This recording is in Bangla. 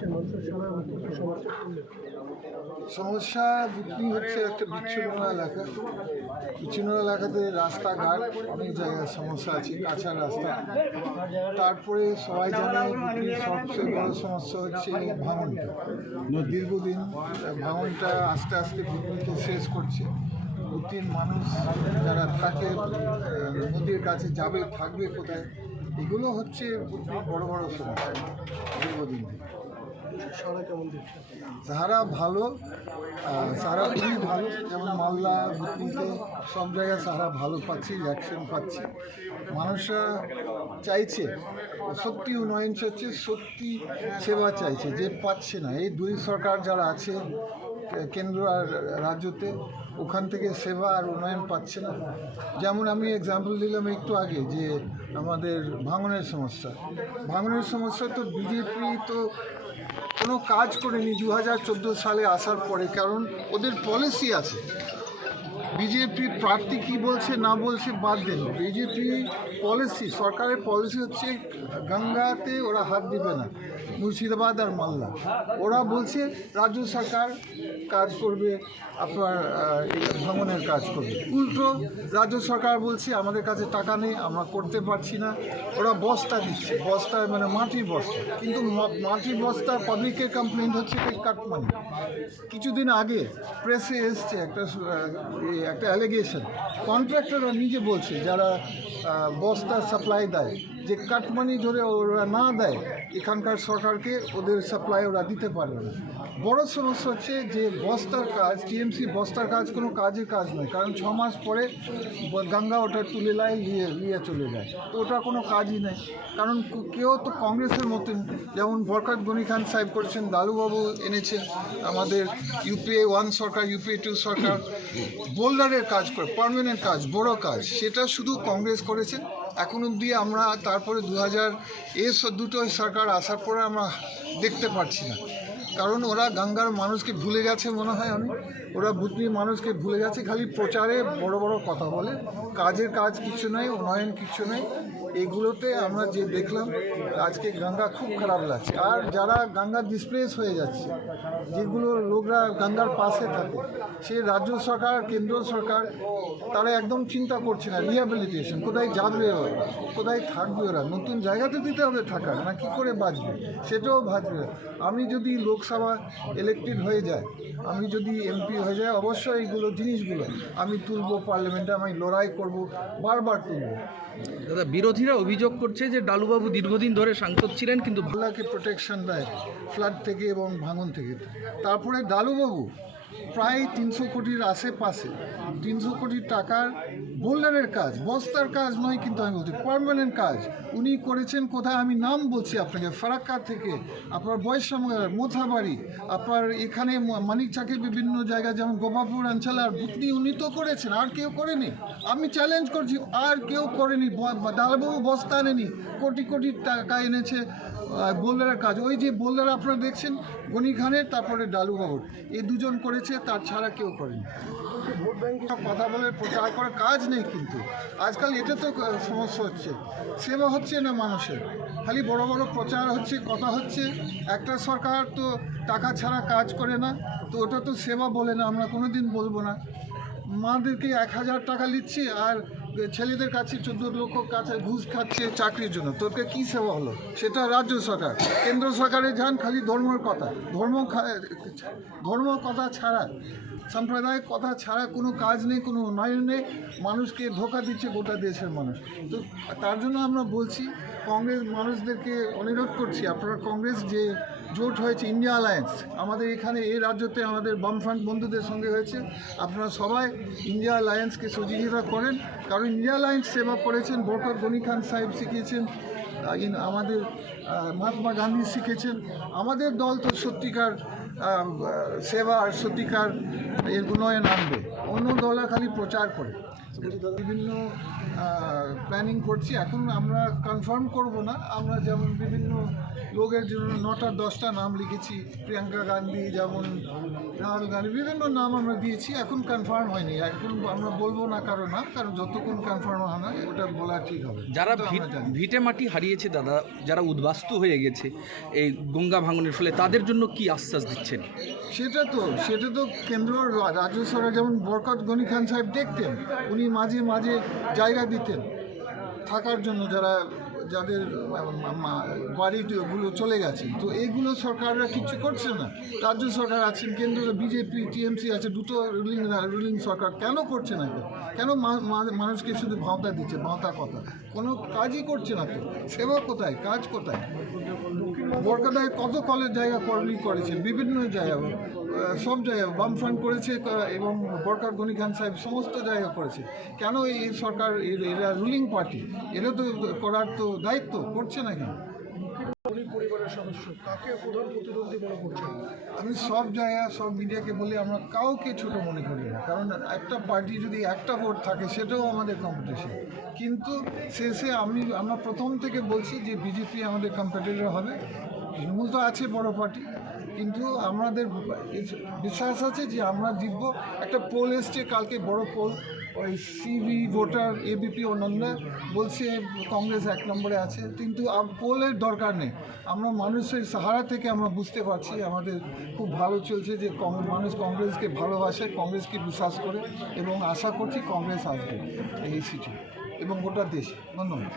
সমস্যা সমস্যা হচ্ছে একটা বিচ্ছিন্ন এলাকা। বিচ্ছিন্ন এলাকাতে রাস্তাঘাট, অনেক জায়গায় সমস্যা আছে, কাঁচা রাস্তা। তারপরে সবাই জানে সবচেয়ে বড় সমস্যা হচ্ছে ভাঙনটা। দীর্ঘদিন ভাঙনটা আস্তে আস্তে বুকনিকে শেষ করছে। বুকনির মানুষ যারা থাকে নদীর কাছে যাবে, থাকবে কোথায়, এগুলো হচ্ছে বড় বড় সমস্যা দীর্ঘদিন থেকে সারা সাহারা ভালো সাহারা খুবই ভালো। যেমন মালদা বুকনিতে সব জায়গায় সাহারা ভালো পাচ্ছি অ্যাকশন পাচ্ছি। মানুষরা চাইছে, সত্যি উন্নয়ন চাইছে, সত্যি সেবা চাইছে, যে পাচ্ছে না। এই দুই সরকার যারা আছে, কেন্দ্র আর রাজ্যতে, ওখান থেকে সেবা আর উন্নয়ন পাচ্ছে না। যেমন আমি এক্সাম্পল দিলাম একটু আগে, যে আমাদের ভাঙনের সমস্যা। ভাঙনের সমস্যা তো বিজেপি তো কোনো কাজ করেনি দু হাজার চোদ্দ সালে আসার পরে, কারণ ওদের পলিসি আছে। বিজেপি প্রার্থী কি বলছে, না বলছে বাদ দেন। বিজেপি পলিসি সরকারের পলিসি হচ্ছে গঙ্গাতে ওরা হাত দিবে না। মুর্শিদাবাদ আর মালদা। ওরা বলছে, রাজ্য সরকার কাজ করবে, আপনার ভ্রমণের কাজ করবে। উল্টো, রাজ্য সরকার বলছে, আমাদের কাছে টাকা নেই, আমরা করতে পারছি না। ওরা বস্তা দিচ্ছে বস্তায় মানে মাটির বস্তা। কিন্তু মাটির বস্তা, পাবলিকের কমপ্লেন হচ্ছে কাটমানি। কিছুদিন আগে প্রেসে এসছে একটা একটা অ্যালিগেশন কন্ট্রাক্টররা নিজে বলছে, যারা বস্তা সাপ্লাই দেয়, যে কাটমানি ধরে ওরা না দেয় এখানকার সরকারকে ওদের সাপ্লাই ওরা দিতে পারবে না। বড় সমস্যা হচ্ছে যে বস্তার কাজ টিএমসি বস্তার কাজ কোনো কাজের কাজ নয়, কারণ ছ মাস পরে গঙ্গা ওটা তুলে নেয়, নিয়ে নিয়ে চলে যায়। তো ওটা কোনো কাজই নেই কারণ কেউ তো কংগ্রেসের মতন, যেমন বরকত গনি খান সাহেব করেছেন দালুবাবু এনেছেন, আমাদের ইউপিএ ওয়ান সরকার ইউপিএ টু সরকার, বোল্ডারের কাজ করে পার্মানেন্ট কাজ, বড় কাজ, সেটা শুধু কংগ্রেস করেছেন এখন অবধি আমরা তারপরে দু হাজার এ দুটো সরকার আসার পরে আমরা দেখতে পাচ্ছি না। কারণ ওরা গঙ্গার মানুষকে ভুলে গেছে মনে হয় আমি ওরা বুতনির মানুষকে ভুলে গেছে, খালি প্রচারে বড় বড় কথা বলে। কাজের কাজ কিছু নেই উন্নয়ন কিছু নেই এগুলোতে আমরা যে দেখলাম, আজকে গঙ্গা খুব খারাপ লাগছে। আর যারা গঙ্গা ডিসপ্লেস হয়ে যাচ্ছে, যেগুলো লোকরা গঙ্গার পাশে থাকে সে রাজ্য সরকার, কেন্দ্র সরকার, তারা একদম চিন্তা করছে না রিহ্যাবিলিটেশন কোথায় যাবে ওরা, কোথায় থাকবে ওরা, নতুন জায়গাতে দিতে হবে থাকার, না কি করে বাঁচবে? সেটাও না। আমি যদি লোকসভা ইলেকটেড হয়ে যায়। আমি যদি এমপি হয়ে যায় অবশ্যই এইগুলো জিনিসগুলো আমি তুলব পার্লামেন্টে আমি লড়াই করব বারবার তুলব। দাদা বিরোধীরা অভিযোগ করছে যে ডালুবাবু দীর্ঘদিন ধরে সাংসদ ছিলেন কিন্তু বাংলাকে প্রোটেকশন দেয় ফ্লাড থেকে এবং ভাঙন থেকে। তারপরে ডালুবাবু প্রায় তিনশো কোটির আশেপাশে, তিনশো কোটি টাকার বোল্ডারের কাজ, বস্তার কাজ নয় কিন্তু আমি বলছি পারমানেন্ট কাজ। উনি করেছেন কোথায়? আমি নাম বলছি আপনাকে, ফারাক্কা থেকে। আপনার বয়সামগার মোথাবাড়ি, আপনার এখানে ম- মানিকচাকের বিভিন্ন জায়গায় যেমন গোপাপুর অঞ্চল আর বুকনি উনি তো করেছেন, আর কেউ করেনি। আমি চ্যালেঞ্জ করছি, আর কেউ করেনি, ব- ডালবাবু বস্তা আনেনি, কোটি কোটি টাকা এনেছে বোল্ডারের কাজ। ওই যে বোল্ডার আপনারা দেখছেন, গনি খানের, তারপরে ডালুবাবুর। এই দুজন করেছে তার ছাড়া কেউ করেনি। ভোট কথা বলে প্রচার করার কাজ নেই কিন্তু। আজকাল এটা তো সমস্যা হচ্ছে। সেবা হচ্ছে না মানুষের। খালি বড় বড় প্রচার হচ্ছে, কথা হচ্ছে। একটা সরকার তো টাকা ছাড়া কাজ করে না, তো ওটা তো সেবা বলে না, আমরা কোনো দিন বলব না। মাদেরকে এক হাজার টাকা নিচ্ছি আর ছেলেদের কাছে চোদ্দ লক্ষ কাছে ঘুষ খাচ্ছে চাকরির জন্য। তোরকে কী সেবা হলো? সেটা রাজ্য সরকার। কেন্দ্র সরকারে যান, খালি ধর্মের কথা। ধর্ম ধর্ম কথা ছাড়া, সাম্প্রদায়িক কথা ছাড়া কোনো কাজ নেই, কোনো উন্নয়ন নেই। মানুষকে ধোকা দিচ্ছে গোটা দেশের মানুষ। তো তার জন্য আমরা বলছি, কংগ্রেস মানুষদেরকে অনুরোধ করছি। আপনারা কংগ্রেস যে জোট হয়েছে ইন্ডিয়া অ্যালায়েন্স। আমাদের এখানে এই রাজ্যতে আমাদের বামফ্রন্ট বন্ধুদের সঙ্গে হয়েছে। আপনারা সবাই ইন্ডিয়া অ্যালায়েন্সকে সহযোগিতা করেন। কারণ ইন্ডিয়া অ্যালায়েন্স সেবা করেছেন বরকত গনি খান সাহেব শিখিয়েছেন আমাদের মহাত্মা গান্ধী শিখেছেন। আমাদের দল তো সত্যিকার সেবা আর সত্যিকার এর উন্নয়ন আনবে। অন্য দলরা খালি প্রচার করে। বিভিন্ন প্ল্যানিং করছি। এখন আমরা কনফার্ম করব না। আমরা যেমন বিভিন্ন লোকের জন্য নটা দশটা নাম লিখেছি। প্রিয়াঙ্কা গান্ধী যেমন রাহুল গান্ধী বিভিন্ন নাম আমরা দিয়েছি। এখন কনফার্ম হয়নি। এখন আমরা বলব না কারও নাম কারণ যতক্ষণ কনফার্ম হয় না ওটা বলা ঠিক হবে। যারা ভিট- মাটি হারিয়েছে দাদা যারা উদ্বাস্তু হয়ে গেছে এই গঙ্গা ভাঙনের ফলে তাদের জন্য কি আশ্বাস দিচ্ছেন? সেটা তো সেটা তো কেন্দ্র রাজ্য সরকার যেমন বরকত গনি খান সাহেব দেখতেন উনি মাঝে মাঝে জায়গা দিতেন থাকার জন্য যারা, যাদের বাড়িগুলো চলে গেছে। তো এইগুলো সরকাররা কিছু করছে না। রাজ্য সরকার আছেন, কেন্দ্র, বিজেপি, টিএমসি আছে, দুটো রুলিং রুলিং সরকার কেন করছে না? কেন মানুষকে শুধু ভাওতা দিচ্ছে, ভাওতা কথা? কোনো কাজই করছে না তো। সেবা কোথায়? কাজ কোথায়? বরকাতায় কত কলেজ জায়গা করলি করেছে? বিভিন্ন জায়গা। সব জায়গায় বামফ্রন্ট করেছে এবং বরকার গনি খান সাহেব সমস্ত জায়গা করেছে। কেন এই সরকার এর- রুলিং পার্টি এরা তো করার তো দায়িত্ব করছে না কেন? পরিবারের সদস্য কাকে প্রধান প্রতিদ্বন্দ্বী মনে করছেন? আমি সব জায়গায় সব মিডিয়াকে বলি আমরা কাউকে ছোট মনে করি না। কারণ একটা পার্টি যদি একটা ভোট থাকে সেটাও আমাদের কম্পিটিশন কিন্তু শেষে আমি আমরা প্রথম থেকে বলছি যে বিজেপি আমাদের কম্পিটিটর হবে। তৃণমূল তো আছে বড় পার্টি কিন্তু আমাদের বিশ্বাস আছে যে আমরা জিতব। একটা পোল এসছে, কালকে বড় পোল ওই সিভি ভোটার এবিপি অন্যান্য বলছে কংগ্রেস এক নম্বরে আছে, কিন্তু পোলের দরকার নেই। আমরা মানুষের সাহারা থেকে আমরা বুঝতে পারছি, আমাদের খুব ভালো চলছে যে মানুষ কংগ্রেসকে ভালোবাসে, কংগ্রেসকে বিশ্বাস করে এবং আশা করছি কংগ্রেস আসবে এই সিটি, এবং গোটা দেশ। ধন্যবাদ।